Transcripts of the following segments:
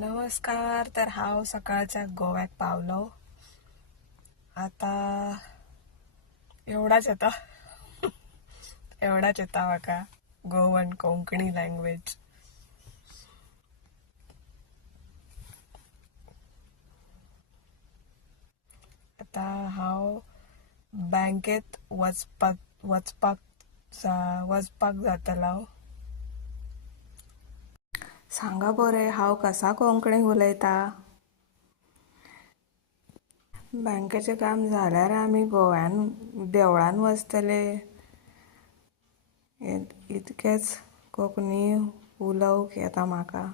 नमस्कार. तर हांव सकाळच्या गोव्याक पावलो. आता एवढाच येता एवढाच येता म्हाका गोवन कोंकणी लँग्वेज. आता हांव बँकेत वचपाक जातलो. सांगा बरे हांव कसा कोंकणी उलयता. बँकेचें काम जाल्यार आमी गोव्यान देवळान वचतले. इतकेच कोंकणी उलोवंक येता म्हाका.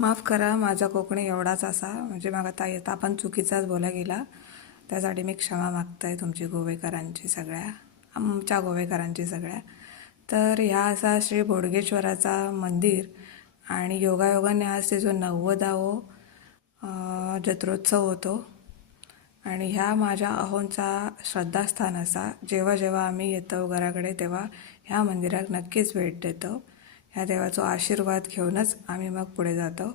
माफ करा, माझा कोकणी एवढाच असा, म्हणजे म्हाका ता येता पण चुकीचाच बोला गेला. त्यासाठी मी क्षमा मागतंय तुमची गोवेकरांची सगळ्या, आमच्या गोवेकरांची सगळ्या. तर ह्या असा श्री बोडगेश्वराचा मंदिर आणि योगायोगाने आज त्याचो 90वा जत्रोत्सव होतो. आणि ह्या माझ्या अहोंचा श्रद्धास्थान असा. जेव्हा जेव्हा आम्ही येतो घराकडे तेव्हा ह्या मंदिरात नक्कीच भेट देतो. ह्या देवाचो आशीर्वाद घेऊनच आम्ही मग पुढे जातो.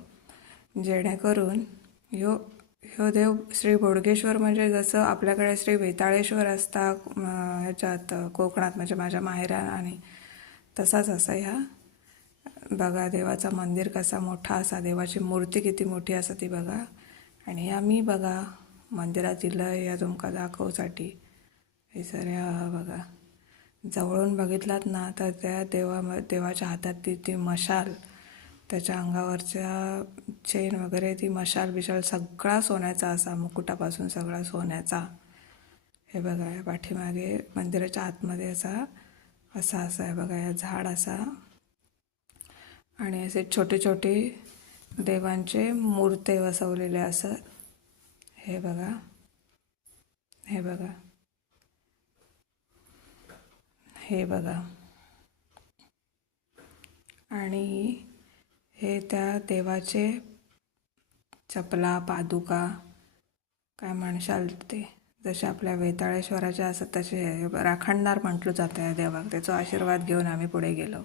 जेणेकरून ह्यो देव श्री बोडगेश्वर म्हणजे जसं आपल्याकडे श्री वेताळेश्वर असता ह्याच्यात कोकणात, म्हणजे माझ्या माहेरान, आणि तसाच असा ह्या बघा देवाचा मंदिर कसा मोठा असा, देवाची मूर्ती किती मोठी असा ती बघा. आणि आम्ही बघा मंदिरात इलय या तुमका दाखवसाठी. हे सर ह्या बघा जवळून बघितलात ना तर त्या देवाच्या हातात ती मशाल, त्याच्या अंगावरच्या चेन वगैरे, ती मशाल बिशाल सगळा सोन्याचा असा, मुकुटापासून सगळा सोन्याचा. हे बघा या पाठीमागे मंदिराच्या आतमध्ये असा आहे बघा, या झाड असा, आणि असे छोटे छोटे देवांचे मूर्ती बसवलेले असत. हे बघा, हे बघा, हे बघा. आणि हे त्या देवाचे चपला, पादुका काय म्हणशाल ते, जसे आपल्या वेताळेश्वराचे असत तसे राखणदार म्हटलं जातं या देवाक. त्याचा आशीर्वाद घेऊन आम्ही पुढे गेलो.